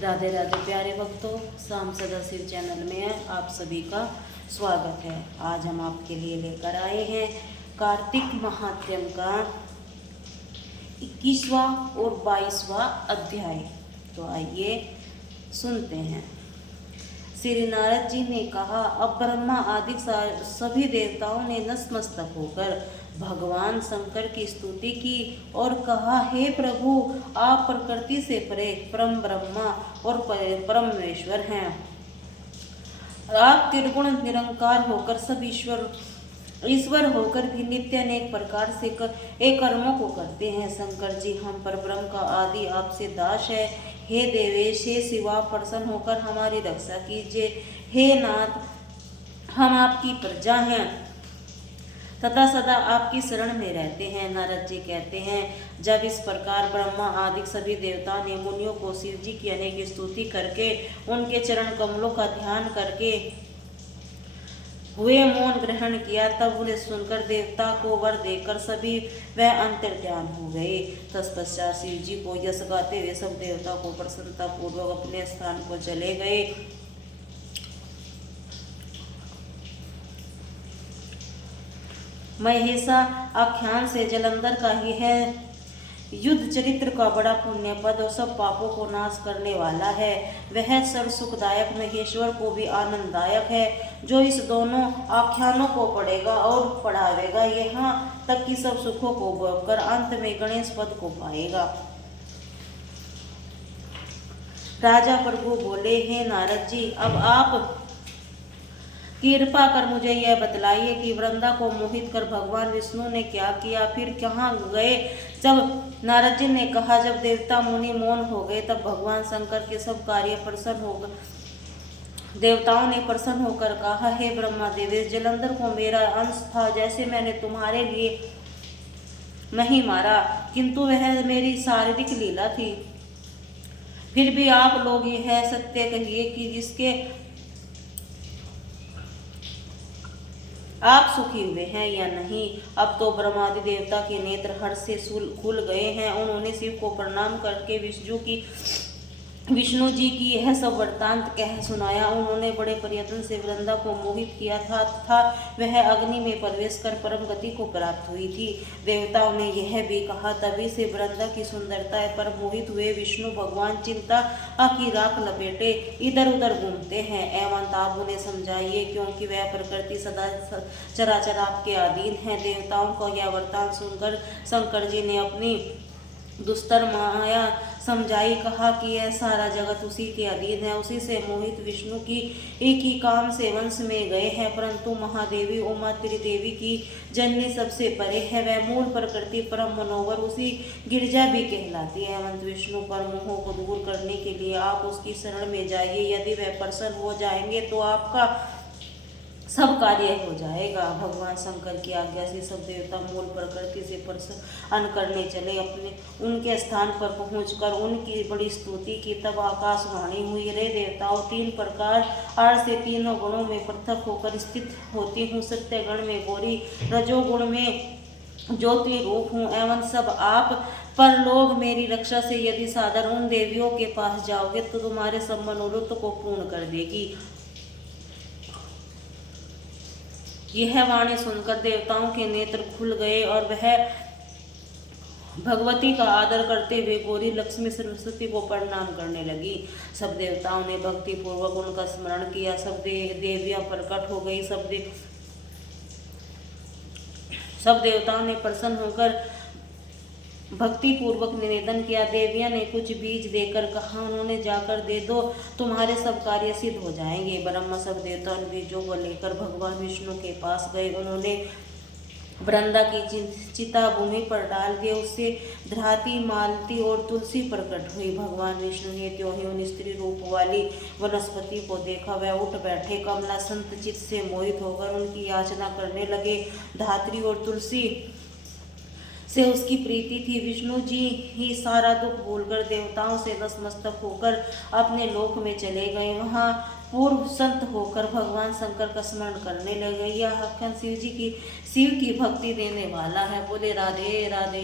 राधे राधे प्यारे भक्तों, शाम सदा शिव चैनल में आप सभी का स्वागत है। आज हम आपके लिए लेकर आए हैं कार्तिक महात्म्य का 21वां और 22वां अध्याय। तो आइए सुनते हैं। श्री नारद जी ने कहा, अब ब्रह्मा आदि सभी देवताओं ने नतमस्तक होकर भगवान शंकर की स्तुति की और कहा, हे प्रभु, आप प्रकृति से परे परम ब्रह्मा और परमेश्वर हैं। आप त्रिगुण निरंकार होकर सब ईश्वर होकर भी नित्य अनेक प्रकार से एक कर्मों को करते हैं। शंकर जी, हम परब्रह्म का आदि आपसे दास है। हे देवेश, हे शिवा, प्रसन्न होकर हमारी रक्षा कीजिए। हे नाथ, हम आपकी प्रजा हैं तथा सदा आपकी शरण में रहते हैं। नारद जी कहते हैं, जब इस प्रकार ब्रह्मा आदि सभी देवताओं ने मुनियों को शिव जी की अनेक स्तुति करके उनके चरण कमलों का ध्यान करके हुए मौन ग्रहण किया, तब उन्हें सुनकर देवता को वर देकर सभी वह अंतर्ध्यान हो गए। तत्पश्चात शिव जी को यश गाते हुए सब देवता को प्रसन्नता पूर्वक अपने स्थान को चले गए। महेशा आख्यान से जलंधर का ही है युद्ध चरित्र का बड़ा पुण्य पद और सब पापों को नाश करने वाला है। वह सर्व सुखदायक महेश्वर को भी आनंददायक है। जो इस दोनों आख्यानों को पढ़ेगा और पढ़ावेगा, यहाँ तक कि सब सुखों को भोग कर अंत में गणेश पद को पाएगा। राजा प्रभु बोले, हे नारद जी, अब आप कृपा कर मुझे यह बतलाइए कि वृंदा को मोहित कर भगवान विष्णु ने क्या किया, फिर कहाँ गए। जब नारद जी ने कहा, जब देवता मुनि मौन हो गए, तब भगवान शंकर के सब कार्य प्रसन्न हो गए। देवताओं ने प्रसन्न होकर कहा, हे ब्रह्मा देवेश, जलंधर को मेरा अंश था। जैसे मैंने तुम्हारे लिए नहीं मारा, किंतु वह मेरी शारीरिक लीला थी। फिर भी आप लोग यह सत्य कहिए कि जिसके आप सुखी हुए हैं या नहीं। अब तो ब्रह्मादि देवता के नेत्र हर्ष से खुल गए हैं। उन्होंने शिव को प्रणाम करके विष्णु जी की यह सब वृत्तांत कह सुनाया। उन्होंने बड़े प्रयत्न से वृंदा को मोहित किया था तथा वह अग्नि में प्रवेश कर परम गति को प्राप्त हुई थी। देवताओं ने यह भी कहा, तभी से वृंदा की सुंदरता पर मोहित हुए विष्णु भगवान चिंता की राख लपेटे इधर उधर घूमते हैं। एवं आप उन्हें समझाइए, क्योंकि वह प्रकृति सदा चराचर आपके अधीन है। देवताओं का यह वृत्तांत सुनकर शंकर जी ने अपनी दुस्तर माया समझाई। कहा कि यह सारा जगत उसी के अधीन है। उसी से मोहित विष्णु की एक ही काम से वंश में गए हैं, परंतु महादेवी उमा त्रिदेवी की जननी सबसे परे है। वह मूल प्रकृति परम मनोवर उसी गिरजा भी कहलाती है। अनंत विष्णु पर मोह को दूर करने के लिए आप उसकी शरण में जाइए। यदि वह प्रसन्न हो जाएंगे तो आपका सब कार्य हो जाएगा। भगवान शंकर की आज्ञा से सब देवता मूल प्रकृति से प्रसन्न करने चले। अपने उनके स्थान पर पहुंचकर उनकी बड़ी स्तुति की। तब आकाशवाणी हुई, रे देवताओं, तीन प्रकार से तीनों गुणों में पृथक होकर स्थित होती हूँ। सत्य गण में गौरी, रजोगुण में ज्योति रूप हूँ एवं सब आप परलोक मेरी रक्षा से यदि सादर उन देवियों के पास जाओगे तो तुम्हारे सब मनोरथ को पूर्ण कर देगी। यह वाणी सुनकर देवताओं के नेत्र खुल गए और वह भगवती का आदर करते हुए गौरी, लक्ष्मी, सरस्वती को प्रणाम करने लगी। सब देवताओं ने भक्ति पूर्वक उनका स्मरण किया। सब देवियां प्रकट हो गई। सब देवताओं ने प्रसन्न होकर भक्ति पूर्वक निवेदन किया। देवियां ने कुछ बीज देकर कहा, उन्होंने जाकर दे दो, तुम्हारे सब कार्य सिद्ध हो जाएंगे। ब्रह्मा सब देवताओं बीजों को लेकर भगवान विष्णु के पास गए। उन्होंने वृंदा की चिता भूमि पर डाल के उससे धराती, मालती और तुलसी प्रकट हुई। भगवान विष्णु ने त्यों ही उन स्त्री रूप वाली वनस्पति को देखा। वह उठ बैठे। कमला संत चित्त से मोहित होकर उनकी याचना करने लगे। धात्री और तुलसी से उसकी प्रीति थी। विष्णु जी ही सारा दुख भूलकर देवताओं से नतमस्तक होकर अपने लोक में चले गए। वहाँ पूर्व संत होकर भगवान शंकर का स्मरण करने लगे। यह आख्यान शिव की भक्ति देने वाला है। बोले राधे राधे।